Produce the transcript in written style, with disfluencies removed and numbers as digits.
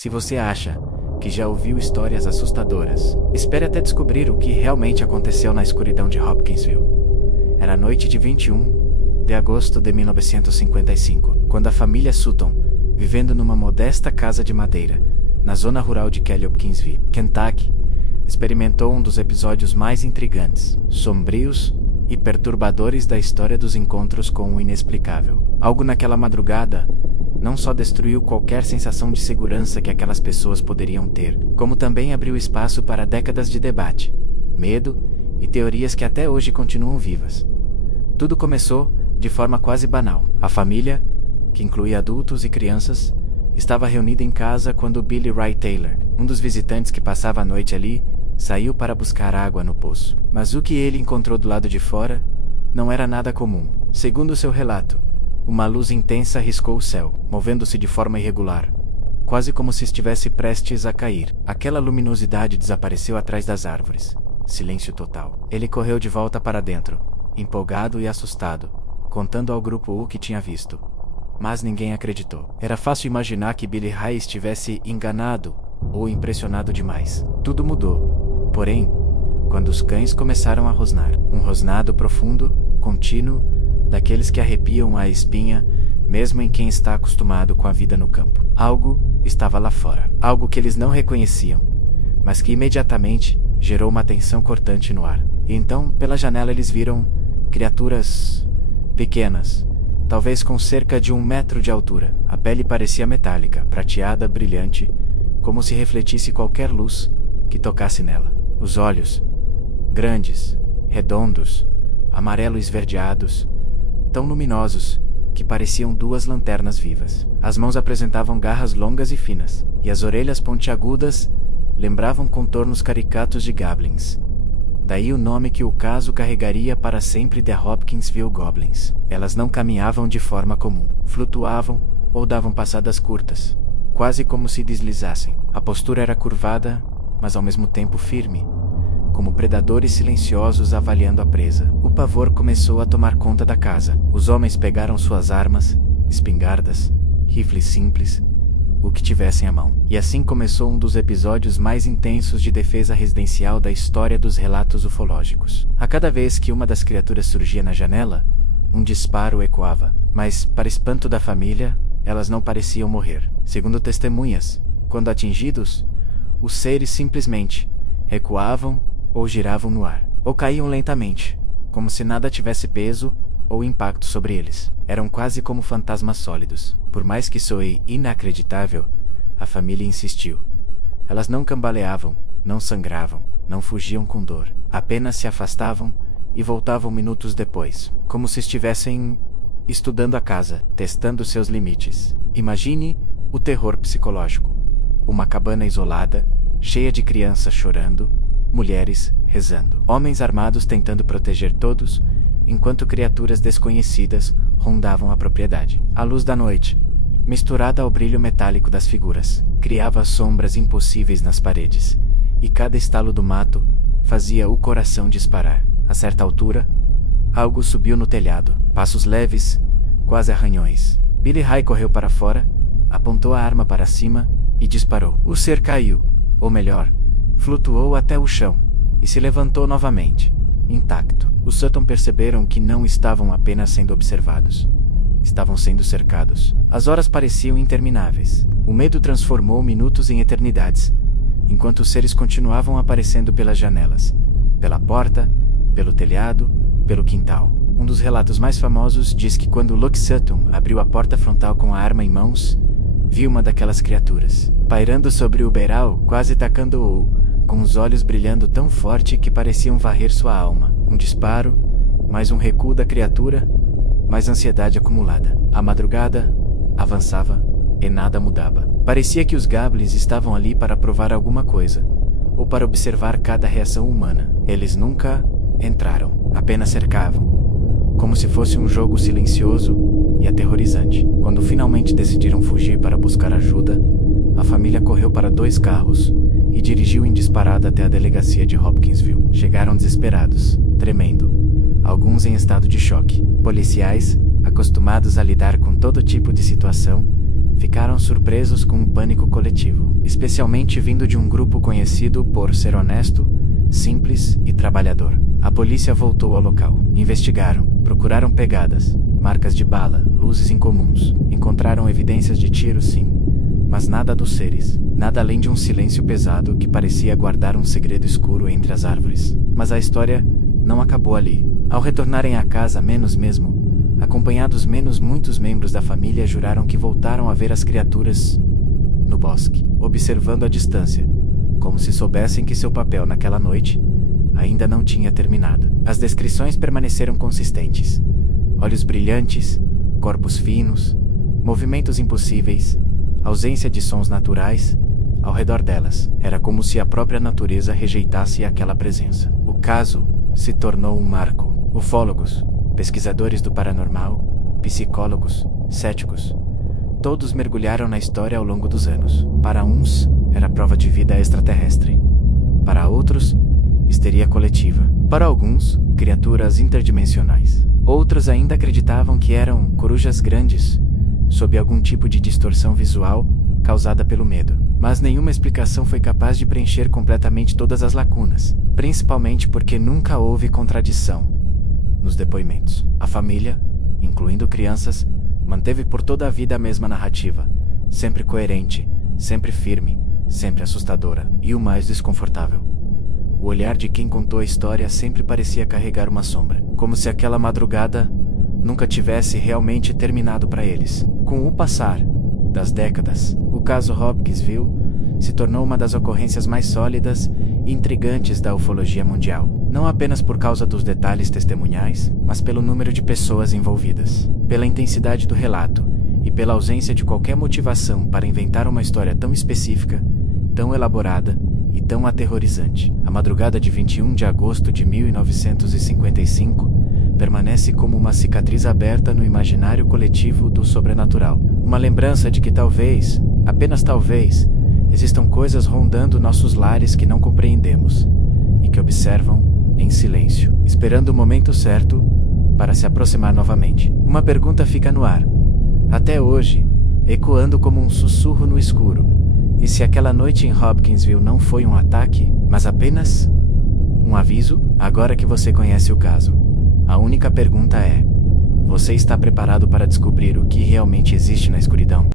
Se você acha que já ouviu histórias assustadoras, espere até descobrir o que realmente aconteceu na escuridão de Hopkinsville. Era a noite de 21 de agosto de 1955, quando a família Sutton, vivendo numa modesta casa de madeira, na zona rural de Kelly Hopkinsville, Kentucky, experimentou um dos episódios mais intrigantes, sombrios e perturbadores da história dos encontros com o inexplicável. Algo naquela madrugada não só destruiu qualquer sensação de segurança que aquelas pessoas poderiam ter, como também abriu espaço para décadas de debate, medo e teorias que até hoje continuam vivas. Tudo começou de forma quase banal. A família, que incluía adultos e crianças, estava reunida em casa quando Billy Ray Taylor, um dos visitantes que passava a noite ali, saiu para buscar água no poço. Mas o que ele encontrou do lado de fora não era nada comum. Segundo seu relato, uma luz intensa riscou o céu, movendo-se de forma irregular, quase como se estivesse prestes a cair. Aquela luminosidade desapareceu atrás das árvores. Silêncio total. Ele correu de volta para dentro, empolgado e assustado, contando ao grupo o que tinha visto. Mas ninguém acreditou. Era fácil imaginar que Billy Ray estivesse enganado ou impressionado demais. Tudo mudou, porém, quando os cães começaram a rosnar. Um rosnado profundo, contínuo, daqueles que arrepiam a espinha, mesmo em quem está acostumado com a vida no campo. Algo estava lá fora. Algo que eles não reconheciam, mas que imediatamente gerou uma tensão cortante no ar. E então, pela janela eles viram criaturas pequenas, talvez com cerca de 1 metro de altura. A pele parecia metálica, prateada, brilhante, como se refletisse qualquer luz que tocasse nela. Os olhos, grandes, redondos, amarelo-esverdeados, tão luminosos que pareciam 2 lanternas vivas. As mãos apresentavam garras longas e finas, e as orelhas pontiagudas lembravam contornos caricatos de goblins. Daí o nome que o caso carregaria para sempre de Hopkinsville Goblins. Elas não caminhavam de forma comum, flutuavam ou davam passadas curtas, quase como se deslizassem. A postura era curvada, mas ao mesmo tempo firme, como predadores silenciosos avaliando a presa. O pavor começou a tomar conta da casa. Os homens pegaram suas armas, espingardas, rifles simples, o que tivessem à mão. E assim começou um dos episódios mais intensos de defesa residencial da história dos relatos ufológicos. A cada vez que uma das criaturas surgia na janela, um disparo ecoava. Mas, para espanto da família, elas não pareciam morrer. Segundo testemunhas, quando atingidos, os seres simplesmente recuavam ou giravam no ar, ou caíam lentamente, como se nada tivesse peso ou impacto sobre eles. Eram quase como fantasmas sólidos. Por mais que soe inacreditável, a família insistiu. Elas não cambaleavam, não sangravam, não fugiam com dor. Apenas se afastavam e voltavam minutos depois, como se estivessem estudando a casa, testando seus limites. Imagine o terror psicológico. Uma cabana isolada, cheia de crianças chorando, mulheres rezando, homens armados tentando proteger todos, enquanto criaturas desconhecidas rondavam a propriedade. A luz da noite, misturada ao brilho metálico das figuras, criava sombras impossíveis nas paredes, e cada estalo do mato fazia o coração disparar. A certa altura, algo subiu no telhado, passos leves, quase arranhões. Billy Ray correu para fora, apontou a arma para cima e disparou. O ser caiu, ou melhor, flutuou até o chão e se levantou novamente, intacto. Os Sutton perceberam que não estavam apenas sendo observados. Estavam sendo cercados. As horas pareciam intermináveis. O medo transformou minutos em eternidades, enquanto os seres continuavam aparecendo pelas janelas, pela porta, pelo telhado, pelo quintal. Um dos relatos mais famosos diz que quando Luke Sutton abriu a porta frontal com a arma em mãos, viu uma daquelas criaturas, pairando sobre o beiral, quase tacando-o, com os olhos brilhando tão forte que pareciam varrer sua alma. Um disparo, mais um recuo da criatura, mais ansiedade acumulada. A madrugada avançava e nada mudava. Parecia que os goblins estavam ali para provar alguma coisa, ou para observar cada reação humana. Eles nunca entraram, apenas cercavam, como se fosse um jogo silencioso e aterrorizante. Quando finalmente decidiram fugir para buscar ajuda, a família correu para 2 carros e dirigiu em disparada até a delegacia de Hopkinsville. Chegaram desesperados, tremendo, alguns em estado de choque. Policiais, acostumados a lidar com todo tipo de situação, ficaram surpresos com um pânico coletivo. especialmente vindo de um grupo conhecido por ser honesto, simples e trabalhador. A polícia voltou ao local. Investigaram, procuraram pegadas, marcas de bala, luzes incomuns. Encontraram evidências de tiros, sim, mas nada dos seres. Nada além de um silêncio pesado que parecia guardar um segredo escuro entre as árvores. Mas a história não acabou ali. Ao retornarem à casa, acompanhados muitos membros da família juraram que voltaram a ver as criaturas no bosque, observando à distância, como se soubessem que seu papel naquela noite ainda não tinha terminado. As descrições permaneceram consistentes. Olhos brilhantes, corpos finos, movimentos impossíveis, ausência de sons naturais ao redor delas. Era como se a própria natureza rejeitasse aquela presença. O caso se tornou um marco. Ufólogos, pesquisadores do paranormal, psicólogos, céticos, todos mergulharam na história ao longo dos anos. Para uns, era prova de vida extraterrestre. Para outros, histeria coletiva. Para alguns, criaturas interdimensionais. Outros ainda acreditavam que eram corujas grandes, sob algum tipo de distorção visual causada pelo medo. Mas nenhuma explicação foi capaz de preencher completamente todas as lacunas, principalmente porque nunca houve contradição nos depoimentos. A família, incluindo crianças, manteve por toda a vida a mesma narrativa, sempre coerente, sempre firme, sempre assustadora. E o mais desconfortável: o olhar de quem contou a história sempre parecia carregar uma sombra, como se aquela madrugada nunca tivesse realmente terminado para eles. Com o passar das décadas, o caso Hopkinsville se tornou uma das ocorrências mais sólidas e intrigantes da ufologia mundial. Não apenas por causa dos detalhes testemunhais, mas pelo número de pessoas envolvidas, pela intensidade do relato e pela ausência de qualquer motivação para inventar uma história tão específica, tão elaborada e tão aterrorizante. A madrugada de 21 de agosto de 1955 permanece como uma cicatriz aberta no imaginário coletivo do sobrenatural. Uma lembrança de que talvez, apenas talvez, existam coisas rondando nossos lares que não compreendemos e que observam em silêncio, esperando o momento certo para se aproximar novamente. Uma pergunta fica no ar, até hoje, ecoando como um sussurro no escuro. E se aquela noite em Hopkinsville não foi um ataque, mas apenas um aviso? Agora que você conhece o caso, a única pergunta é: você está preparado para descobrir o que realmente existe na escuridão?